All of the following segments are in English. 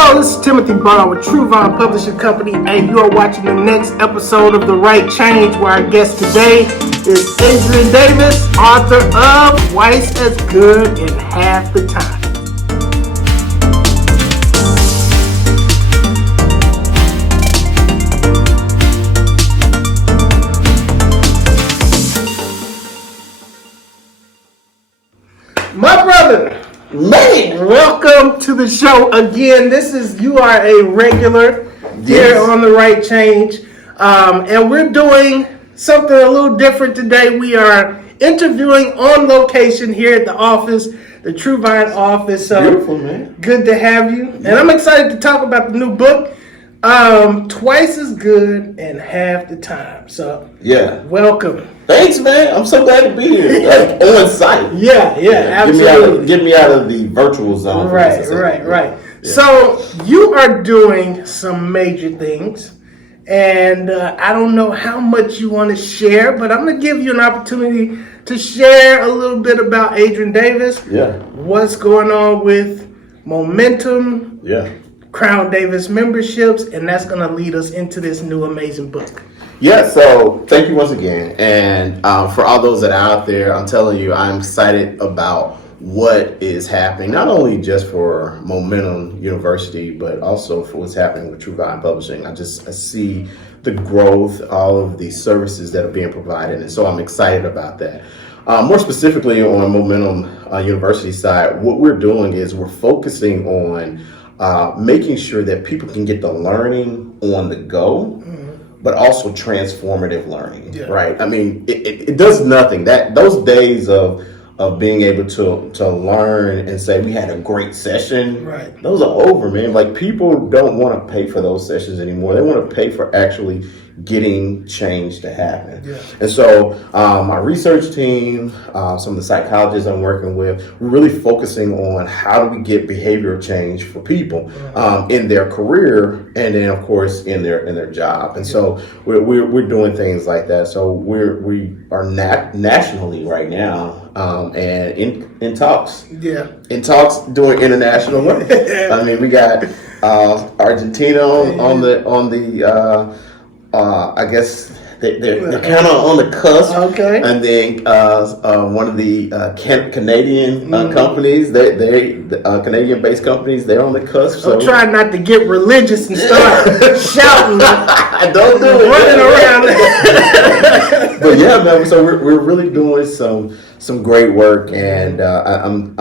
Hello, this is Timothy Barr with Truvine Publishing Company, and you are watching the next episode of The Right Change, where our guest today is Adrian Davis, author of Twice as Good in Half the Time. My brother, man, welcome to the show again. You are a regular here on The Right Change. And we're doing something a little different today. We are interviewing on location here at the office, the Truvine office. So beautiful, man. Good to have you. And I'm excited to talk about the new book, Twice as Good in Half the Time. So, yeah, welcome. Thanks, man. I'm so glad to be here. Like on site. Yeah, absolutely. Get me out of the virtual zone. Right. Yeah. So you are doing some major things, and I don't know how much you want to share, but I'm going to give you an opportunity to share a little bit about Adrian Davis. Yeah. What's going on with Momentum? Yeah. Crown Davis memberships, and that's going to lead us into this new amazing book. Yeah, so thank you once again. And for all those that are out there, I'm telling you, I'm excited about what is happening, not only just for Momentum University, but also for what's happening with Truvine Publishing. I see the growth, all of the services that are being provided, and so I'm excited about that. More specifically on Momentum University side, what we're doing is we're focusing on making sure that people can get the learning on the go, but also transformative learning, right? I mean, it does nothing. Those days of being able to learn and say we had a great session, right? Those are over, man. Like, people don't want to pay for those sessions anymore. They want to pay for actually getting change to happen. Yeah. And so my research team, some of the psychologists I'm working with, we're really focusing on how do we get behavioral change for people in their career, and then of course in their job. And so we're doing things like that. So we are nationally right now, and in talks. Yeah. In talks doing international work. I mean, we got Argentina on the I guess they're kind of on the cusp. Okay. And then one of the Canadian companies, they Canadian-based companies, they're on the cusp. So I'm trying not to get religious and start shouting. Don't do it. Running around. But yeah, man. So we're really doing some great work, and I'm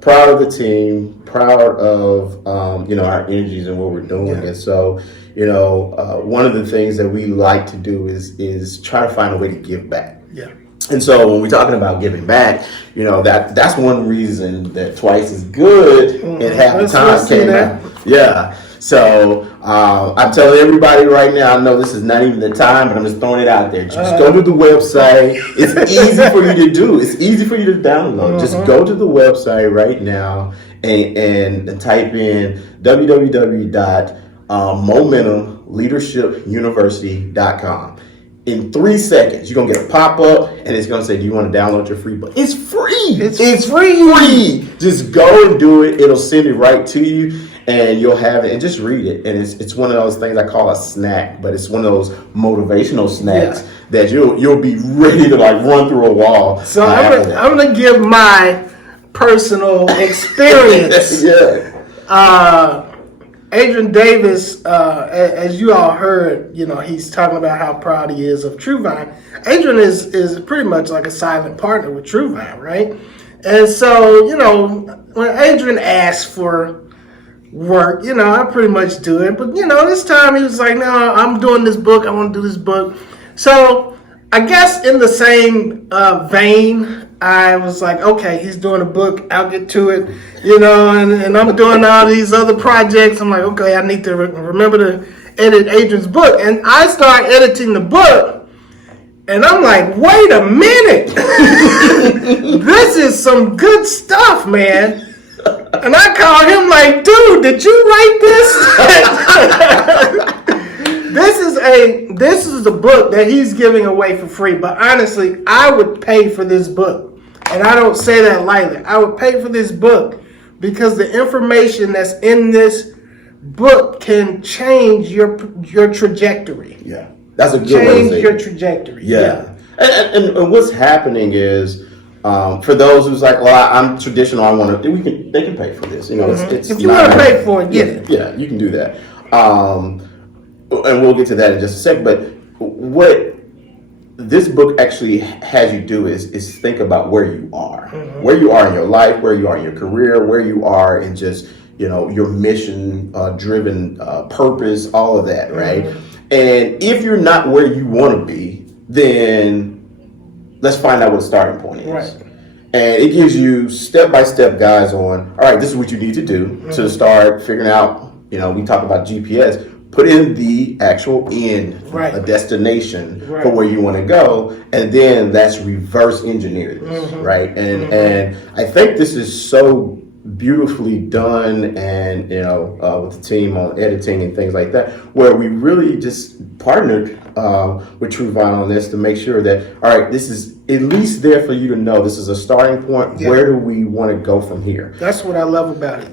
proud of the team, proud of our energies and what we're doing, and so. One of the things that we like to do is try to find a way to give back. Yeah. And so when we're talking about giving back, that's one reason that Twice as Good in Half the Time came out. Yeah. So I'm telling everybody right now, I know this is not even the time, but I'm just throwing it out there. Just go to the website. It's easy for you to do. It's easy for you to download. Just go to the website right now and type in momentumleadershipuniversity.com. In 3 seconds, you're going to get a pop-up, and it's going to say, do you want to download your free book? It's free. It's free. Just go and do it. It'll send it right to you, and you'll have it, and just read it. And it's one of those things I call a snack, but it's one of those motivational snacks that you'll be ready to like run through a wall. So I'm going to give my personal experience. Adrian Davis, as you all heard, he's talking about how proud he is of Truvine. Adrian is pretty much like a silent partner with Truvine, right? And so, when Adrian asks for work, I pretty much do it. But, this time he was like, no, I'm doing this book. I want to do this book. So I guess in the same vein, I was like, okay, he's doing a book. I'll get to it, and I'm doing all these other projects. I'm like, okay, I need to remember to edit Adrian's book. And I start editing the book, and I'm like, wait a minute. This is some good stuff, man. And I called him like, dude, did you write this? This is a book that he's giving away for free. But honestly, I would pay for this book. And I don't say that lightly. I would pay for this book because the information that's in this book can change your trajectory. Yeah, that's a good way to Change say your it. trajectory. Yeah. And what's happening is, for those who's like, well, I'm traditional, I want to, they can pay for this. You know, it's If you want to pay for it, get it. Yeah, you can do that. And we'll get to that in just a sec. But what this book actually has you do is think about where you are, where you are in your life, where you are in your career, where you are in just, your mission driven purpose, all of that, right? And if you're not where you want to be, then let's find out what the starting point is. Right. And it gives you step-by-step guides on, all right, this is what you need to do to start figuring out, we talk about GPS, put in the actual end, a destination for where you want to go, and then that's reverse engineer this, right? And I think this is so beautifully done, and with the team on editing and things like that, where we really just partnered with TrueVine on this to make sure that, all right, this is at least there for you to know this is a starting point. Yeah. Where do we want to go from here? That's what I love about it.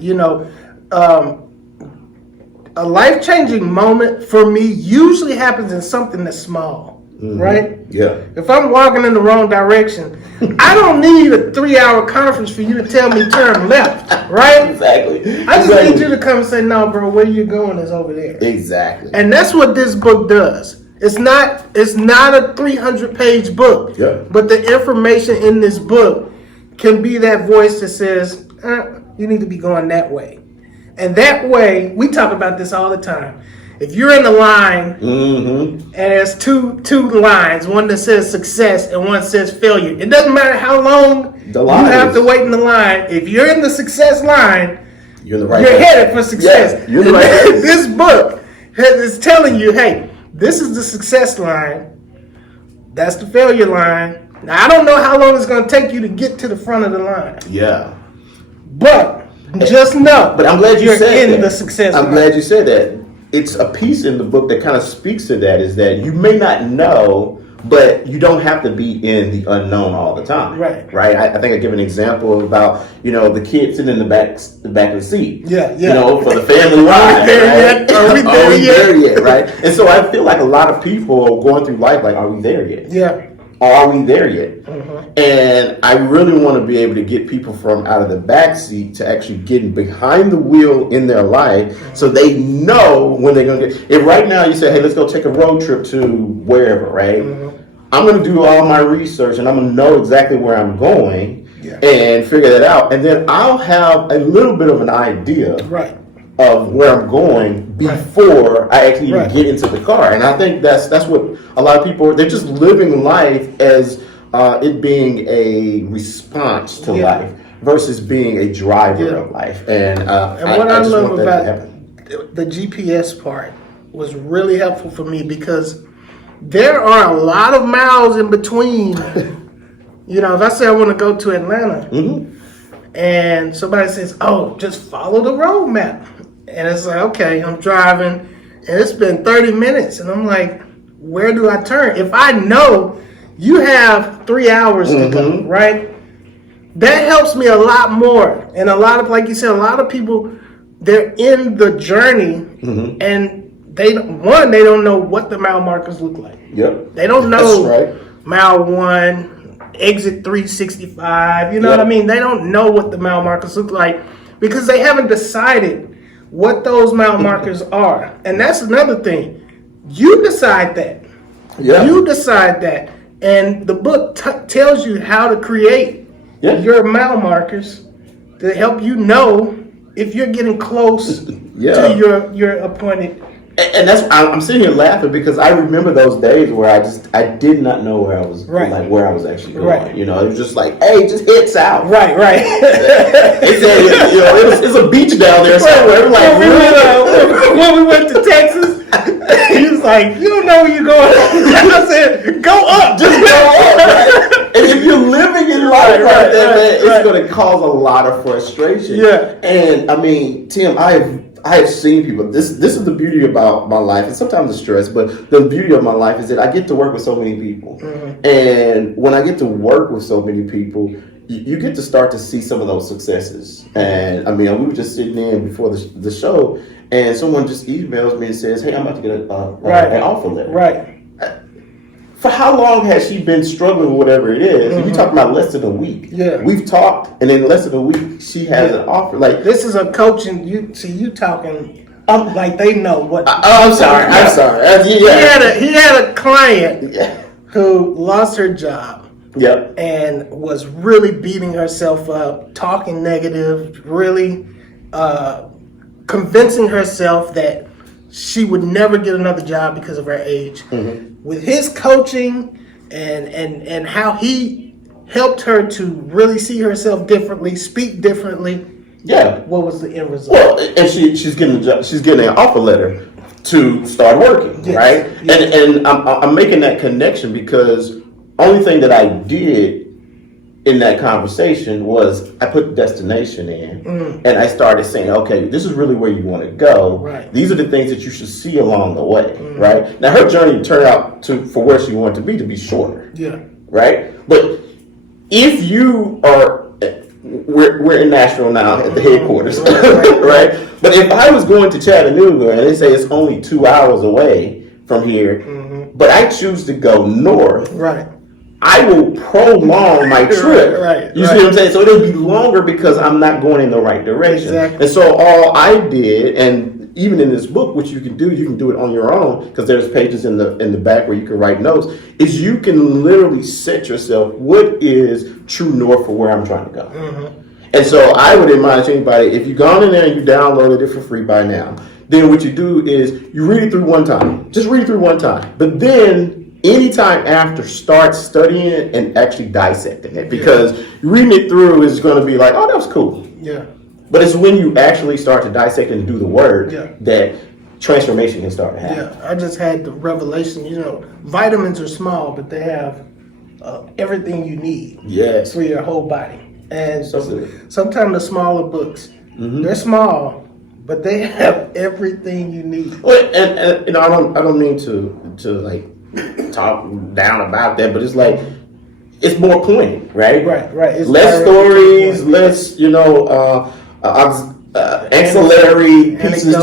A life-changing moment for me usually happens in something that's small, right? Yeah. If I'm walking in the wrong direction, I don't need a 3-hour conference for you to tell me turn left, right? Exactly. I just need you to come and say, no, bro, where you're going is over there. Exactly. And that's what this book does. It's not a 300-page book, but the information in this book can be that voice that says, you need to be going that way. And that way, we talk about this all the time. If you're in the line and there's two lines, one that says success and one says failure, it doesn't matter how long you have to wait in the line. If you're in the success line, you're headed for success. Yeah, you're the right place. This book is telling you, hey, this is the success line. That's the failure line. Now, I don't know how long it's going to take you to get to the front of the line. Yeah. But just know. But I'm glad you said in that. The success I'm line. glad you said that. It's a piece in the book that kind of speaks to that, is that you may not know, but you don't have to be in the unknown all the time. Right. Right. I think I give an example about, the kid sitting in the back of the seat. Yeah. For the family ride. Are we there yet? Right. And so I feel like a lot of people are going through life like, are we there yet? Yeah. Are we there yet? And I really want to be able to get people from out of the back seat to actually getting behind the wheel in their life, so they know when they're going to get. If right now you say, hey, let's go take a road trip to wherever, right? I'm going to do all my research and I'm going to know exactly where I'm going and figure that out. And then I'll have a little bit of an idea of where I'm going before I actually even get into the car. And I think that's what a lot of people, they're just living life as it being a response to life versus being a driver of life. And what I love about the GPS part was really helpful for me, because there are a lot of miles in between. If I say I want to go to Atlanta and somebody says, oh, just follow the road map. And it's like, okay, I'm driving and it's been 30 minutes. And I'm like, where do I turn? If I know you have 3 hours to go, right? That helps me a lot more. And a lot of, like you said, a lot of people, they're in the journey and they don't know what the mile markers look like. Yep. They don't know mile 1, exit 365. You know what I mean? They don't know what the mile markers look like because they haven't decided what those mile markers are. And that's another thing. You decide that. Yeah. You decide that. And the book tells you how to create your mile markers to help you know if you're getting close to your appointed. And that's, I'm sitting here laughing because I remember those days where I did not know where I was where I was actually going. It was just like, hey, just head south. Right. It's a beach down there somewhere. Like, when we went to Texas, he was like, you don't know where you're going. I said, go up. Just go up. Right? And if you're living in life like that, man, it's going to cause a lot of frustration. Yeah. And I mean, Tim, I have seen people. This is the beauty about my life, and sometimes the stress. But the beauty of my life is that I get to work with so many people, and when I get to work with so many people, you get to start to see some of those successes. And I mean, we were just sitting in before the show, and someone just emails me and says, "Hey, I'm about to get an offer letter." Right. For how long has she been struggling with whatever it is? Mm-hmm. You're talking about less than a week. Yeah. We've talked, and in less than a week, she has an offer. Like, this is a coaching. You talking like they know what. I'm sorry. He had a client who lost her job. Yep. And was really beating herself up, talking negative, really convincing herself that she would never get another job because of her age. Mm-hmm. With his coaching and how he helped her to really see herself differently, speak differently. Yeah. What was the end result? Well, and she's getting a job, she's getting an offer letter to start working, yes. Right? Yes. And I'm making that connection because only thing that I did in that conversation was I put the destination in and I started saying, okay, this is really where you want to go. Right. These are the things that you should see along the way, right? Now her journey turned out for where she wanted to be shorter. Yeah. Right? But if you are, we're in Nashville now at the headquarters, right? But if I was going to Chattanooga and they say it's only 2 hours away from here, but I choose to go north, right? I will prolong my trip. Right. You see what I'm saying? So it'll be longer because I'm not going in the right direction. Exactly. And so all I did, and even in this book, which you can do it on your own because there's pages in the back where you can write notes, is you can literally set yourself what is true north for where I'm trying to go. Mm-hmm. And so I would advise anybody, if you've gone in there and you downloaded it for free by now, then what you do is you read it through one time. Just read it through one time. But then anytime after, start studying it and actually dissecting it, because reading it through is going to be like, oh, that was cool. Yeah. But it's when you actually start to dissect and do the work that transformation can start to happen. Yeah, I just had the revelation, vitamins are small, but they have everything you need for your whole body. And sometimes the smaller books, they're small, but they have everything you need. Well, and I don't mean to like talk down about that, but it's like it's more pointed, right? Right. It's less stories, less ancillary pieces,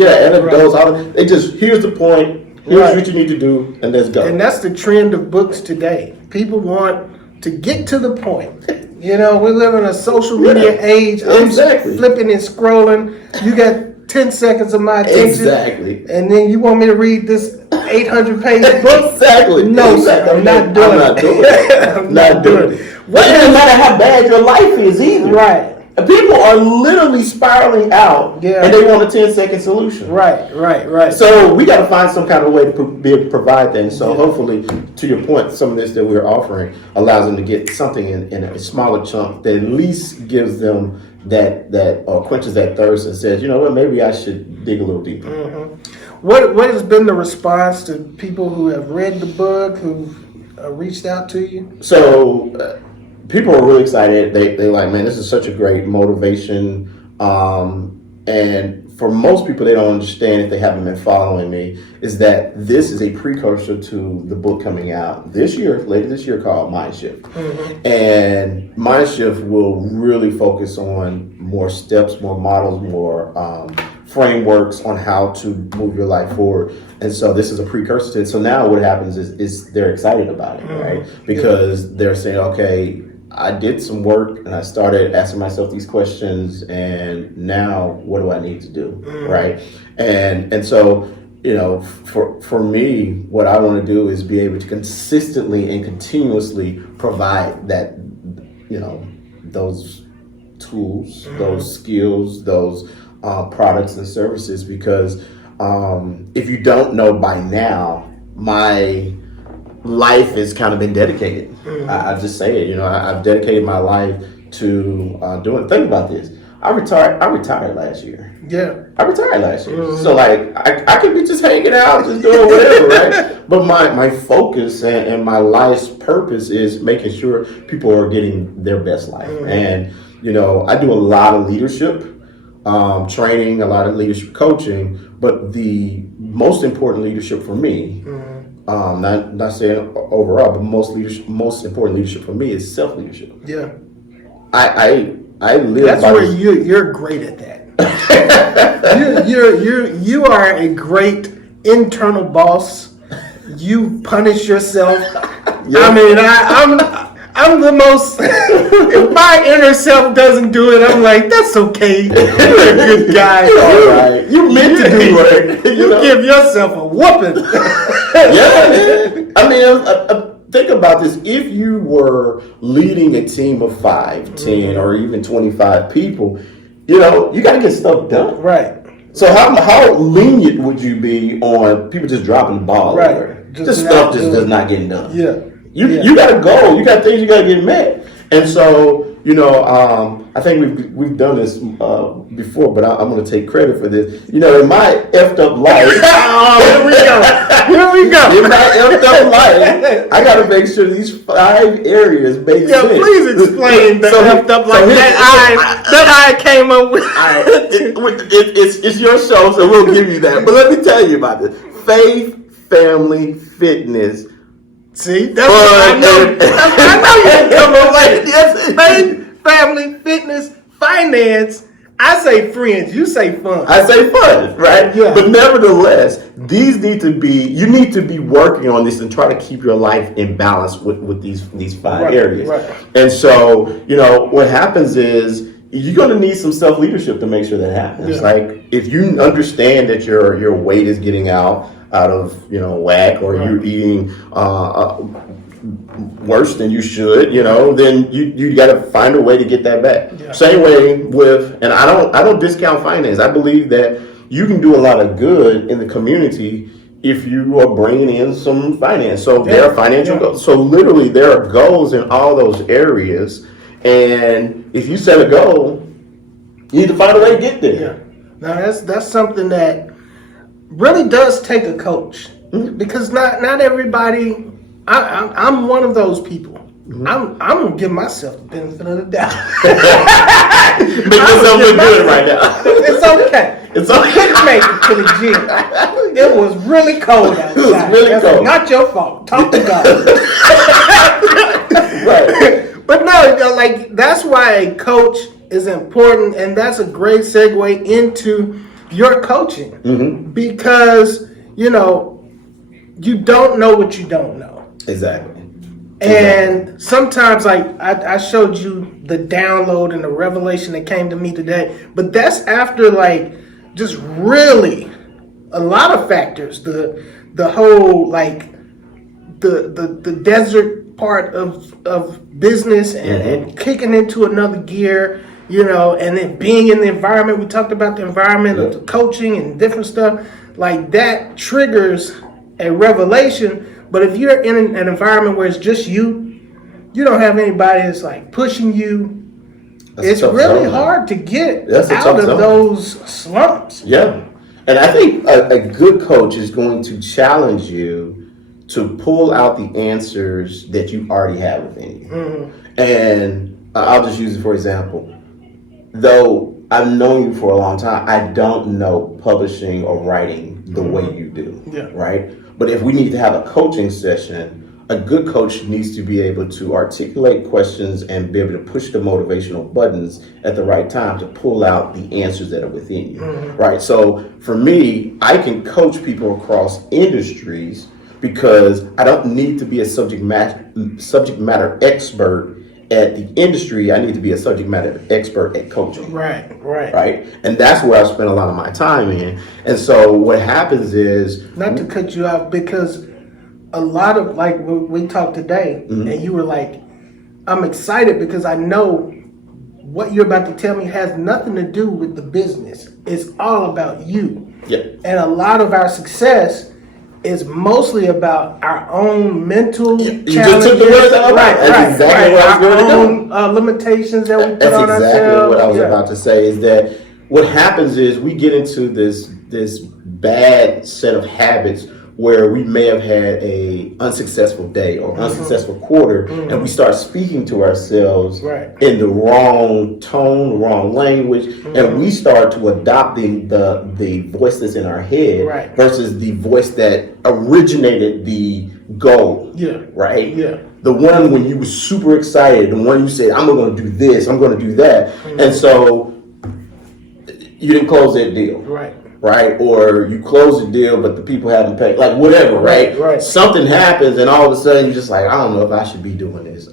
anecdotes. They just here's the point, here's what you need to do, and let's go. And that's the trend of books today. People want to get to the point. We live in a social media age. I'm flipping and scrolling. You got 10 seconds of my attention. Exactly. And then you want me to read this 800-page book? Exactly. No, sir. I'm not doing it. I'm not doing it. It doesn't matter how bad your life is either. Right. People are literally spiraling out, and they want a 10-second solution. Right. So we got to find some kind of way to be able to provide that. And so hopefully, to your point, some of this that we're offering allows them to get something in a smaller chunk that at least gives them that or quenches that thirst and says, you know what, maybe I should dig a little deeper. Mm-hmm. What has been the response to people who have read the book, who've reached out to you? So people are really excited. They're like, man, this is such a great motivation. And for most people, they don't understand, if they haven't been following me, is that this is a precursor to the book coming out later this year, called Mind Shift. Mm-hmm. And Mind Shift will really focus on more steps, more models, more frameworks on how to move your life forward. And so this is a precursor to it. So now what happens is they're excited about it, right? Because they're saying, okay, I did some work and I started asking myself these questions, and now what do I need to do, right? And so, for me, what I want to do is be able to consistently and continuously provide that, those tools, those skills, those products and services, because if you don't know by now, my life has kind of been dedicated. I just say it, I've dedicated my life to doing. Think about this. I retired last year. Yeah. I retired last year. So like I could be just hanging out, just doing whatever, right? But my focus and my life's purpose is making sure people are getting their best life. And I do a lot of leadership training, a lot of leadership coaching, but the most important leadership for me, not saying overall, but most important leadership for me is self-leadership. Yeah. I live. That's by where this. you're great at that. you are a great internal boss. You punish yourself. Yeah. I mean, I'm the most. If my inner self doesn't do it, I'm like, that's okay. You're a good guy. All right. You meant to do work. You give yourself a whooping. Yeah. I mean, think about this. If you were leading a team of 5, 10, or even 25 people, you got to get stuff done. Right. So how lenient would you be on people just dropping the ball? Right. Just stuff just does not get done. Yeah. You got to go. You got things you got to get met. And so, I think we've done this before, but I'm going to take credit for this. In my effed up life. Oh, here we go. Here we go. In my effed up life, I got to make sure these 5 areas make sense. Yeah, please explain the effed up life that I came up with. It's your show, so we'll give you that. But let me tell you about this. Faith, family, fitness. See, that's what I know. I know you didn't come up like faith, family, fitness, finance. I say friends, you say fun. I say fun, right? Yeah. But nevertheless, you need to be working on this and try to keep your life in balance with these 5 areas. Right. And so, what happens is you're going to need some self-leadership to make sure that happens. Yeah. Like if you understand that your weight is getting out of whack, or you're eating worse than you should, then you got to find a way to get that back. Yeah. Same way with, and I don't discount finance. I believe that you can do a lot of good in the community if you are bringing in some finance. So there are financial goals. So literally there are goals in all those areas, and if you set a goal, you need to find a way to get there. Yeah. Now that's something that really does take a coach, because not everybody. I'm one of those people. I'm gonna give myself the benefit of the doubt. Because I'm good right now. It's okay. It's okay. Couldn't make it to the gym. It was really cold outside. It was really That's cold. not your fault. Talk to God. Right. But no, like that's why a coach is important, and that's a great segue into your coaching, because you don't know what you don't know. Exactly. And sometimes, like I showed you the download and the revelation that came to me today, but that's after like just really a lot of factors. The whole like the desert part of business and kicking into another gear, and then being in the environment. We talked about the environment of the coaching and different stuff like that triggers a revelation. But if you're in an environment where it's just you don't have anybody that's like pushing you, it's really hard to get out of those slumps. Yeah. And I think a good coach is going to challenge you to pull out the answers that you already have within you. And I'll just use it for example. Though I've known you for a long time, I don't know publishing or writing the way you do. Yeah. Right? But if we need to have a coaching session, a good coach needs to be able to articulate questions and be able to push the motivational buttons at the right time to pull out the answers that are within you. Right? So for me, I can coach people across industries because I don't need to be a subject matter expert at the industry. I need to be a subject matter expert at coaching. Right. And that's where I spend a lot of my time in. And so what happens is, not to cut you off, because a lot of like we talked today, and you were like, I'm excited because I know what you're about to tell me has nothing to do with the business. It's all about you. Yeah. And a lot of our success is mostly about our own mental challenges. You just took the words out of my mouth. That's exactly what I was going to do. Our own limitations that we put on ourselves. That's exactly what I was about to say, is that what happens is we get into this bad set of habits where we may have had a unsuccessful day or unsuccessful quarter, and we start speaking to ourselves in the wrong tone, wrong language, and we start to adopt the voice that's in our head versus the voice that originated the goal. Yeah. Right? Yeah. the one when you were super excited, the one you said, I'm going to do this, I'm going to do that. And so you didn't close that deal. Right? Or you close the deal, but the people haven't paid, like whatever, right? Something happens, and all of a sudden you're just like, I don't know if I should be doing this.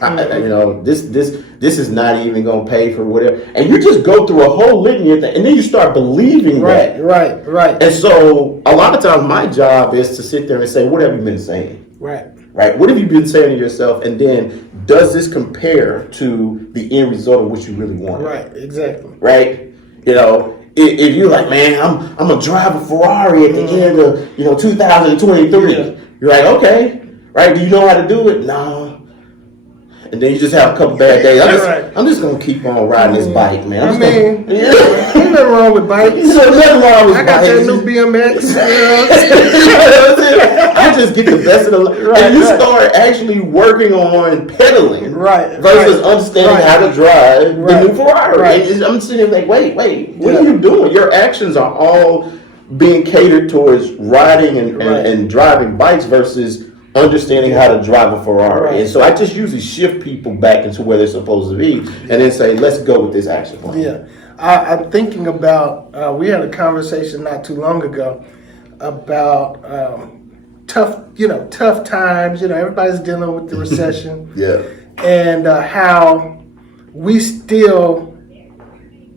This is not even going to pay for whatever, and you just go through a whole litany of things, and then you start believing that. Right. And so a lot of times my job is to sit there and say, what have you been saying? Right. What have you been saying to yourself, and then does this compare to the end result of what you really want? Right. Exactly. Right. If you're like, man, I'm gonna drive a Ferrari at the end of 2023, you're like, okay, right? Do you know how to do it? No. And then you just have a couple bad days. I'm just gonna keep on riding this bike, man. Ain't nothing wrong with bikes. There's nothing wrong with I bikes. got that new BMX. I just get the best of the and you start actually working on pedaling, versus understanding how to drive the new Ferrari. I'm sitting there like, wait, what are you doing? Your actions are all being catered towards riding and driving bikes versus understanding how to drive a Ferrari. And so I just usually shift people back into where they're supposed to be and then say, let's go with this action plan. I'm thinking about, we had a conversation not too long ago about tough times. Everybody's dealing with the recession. And how we still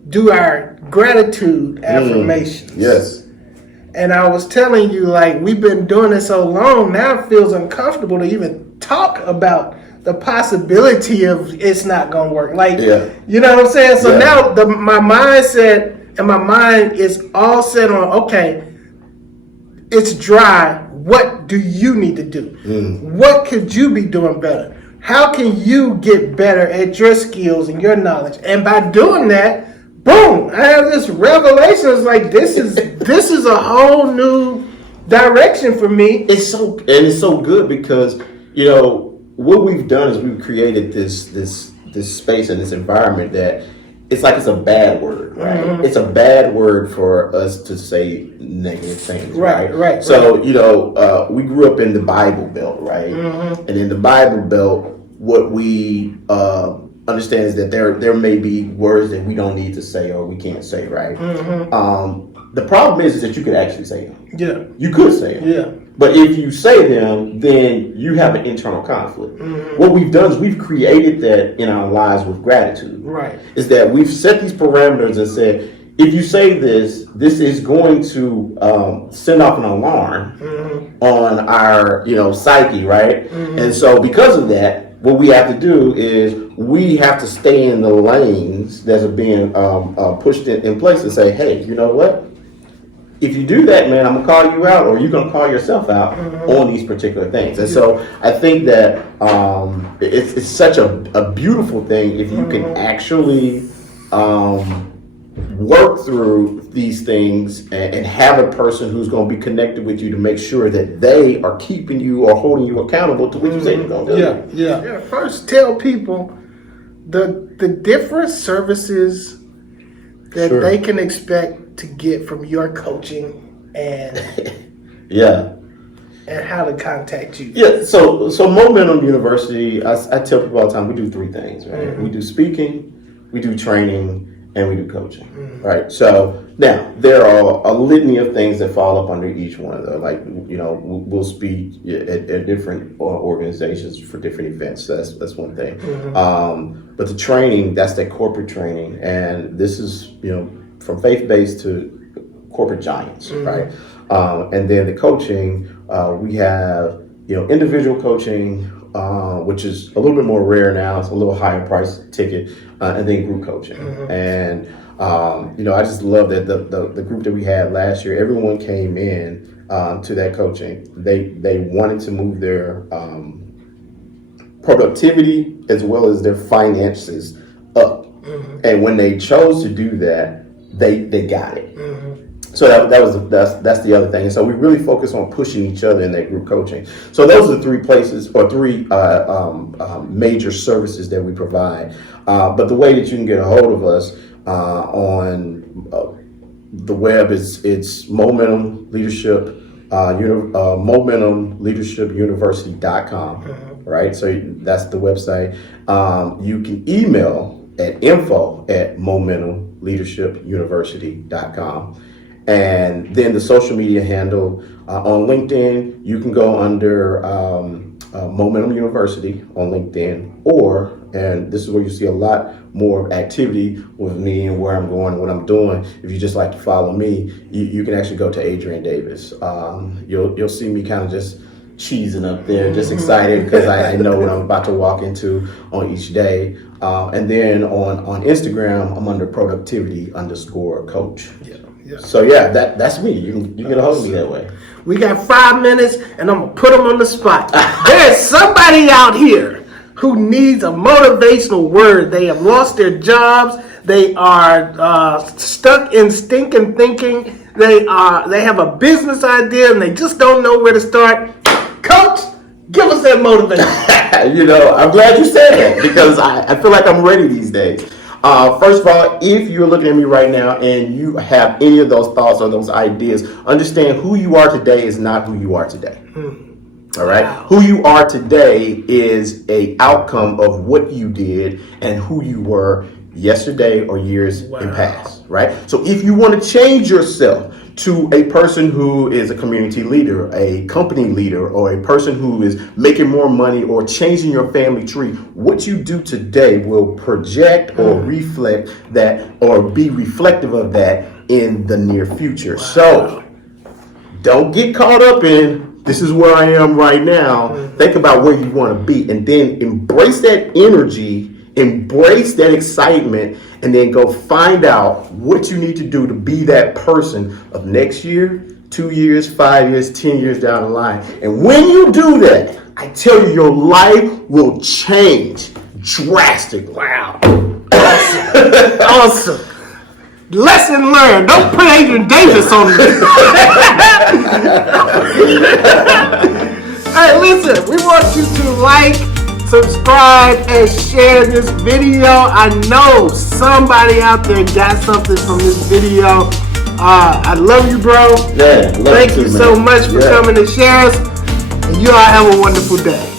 do our gratitude affirmations. Yes. And I was telling you, like, we've been doing it so long, now it feels uncomfortable to even talk about the possibility of it's not going to work. Like, you know what I'm saying? So now my mindset and my mind is all set on, okay, it's dry. What do you need to do? What could you be doing better? How can you get better at your skills and your knowledge? And by doing that, boom, I have this revelation. It's like, this is a whole new direction for me. It's so good because, what we've done is we've created this space and this environment that it's like it's a bad word, right? It's a bad word for us to say negative things, right? So, we grew up in the Bible Belt, right? And in the Bible Belt, what we understand is that there may be words that we don't need to say or we can't say, right? The problem is that you could actually say them. You could say them. But if you say them, then you have an internal conflict. What we've done is we've created that in our lives with gratitude. Is that we've set these parameters and said, if you say this is going to send off an alarm on our, psyche, right? And so because of that, what we have to do is we have to stay in the lanes that are being pushed in place and say, hey, you know what? If you do that, man, I'm going to call you out, or you're going to call yourself out on these particular things. And so I think that it's such a beautiful thing if you can actually work through these things and have a person who's going to be connected with you to make sure that they are keeping you or holding you accountable to what you say you're going to do. First, tell people the different services that they can expect to get from your coaching and and how to contact you. So Momentum University, I tell people all the time, we do three things, right? We do speaking, we do training, and we do coaching, right? So now there are a litany of things that fall up under each one of them. Like, we'll speak at different organizations for different events. That's one thing. But the training, that's that corporate training, and this is from faith-based to corporate giants, right? And then the coaching, we have individual coaching, which is a little bit more rare now. It's a little higher price ticket, and then group coaching. And I just love that the group that we had last year, everyone came in to that coaching. They wanted to move their productivity as well as their finances up, and when they chose to do that, they got it. So that's the other thing. And so we really focus on pushing each other in that group coaching. So those are the three places or three major services that we provide. But the way that you can get a hold of us on the web is it's Momentum Leadership MomentumLeadershipUniversity.com, right? So that's the website. You can email at info@MomentumLeadershipUniversity.com. And then the social media handle on LinkedIn, you can go under Momentum University on LinkedIn, and this is where you see a lot more activity with me and where I'm going and what I'm doing. If you just like to follow me, you can actually go to Adrian Davis. You'll see me kind of just cheesing up there, just excited because I know what I'm about to walk into on each day. And then on Instagram, I'm under productivity_coach. Yeah. So yeah, that's me. You can get a hold of me that way. We got 5 minutes, and I'm gonna put them on the spot. There's somebody out here who needs a motivational word. They have lost their jobs. They are stuck in stinking thinking. They have a business idea, and they just don't know where to start. Coach, give us that motivation. I'm glad you said that because I feel like I'm ready these days. First of all, if you're looking at me right now and you have any of those thoughts or those ideas, understand who you are today is not who you are today. All right. Wow. Who you are today is a outcome of what you did and who you were yesterday or years in past. Right. So if you want to change yourself to a person who is a community leader, a company leader, or a person who is making more money or changing your family tree, what you do today will project or reflect that or be reflective of that in the near future. Wow. So don't get caught up in this is where I am right now. Think about where you want to be and then embrace that energy, embrace that excitement, and then go find out what you need to do to be that person of next year, 2 years, 5 years, 10 years down the line. And when you do that, I tell you, your life will change drastically. Wow. Awesome. Lesson learned. Don't put Adrian Davis on this. Hey, listen, we want you to like, subscribe, and share this video. I know somebody out there got something from this video. I love you, bro. Yeah, Thank you so much for coming to share us. And you all have a wonderful day.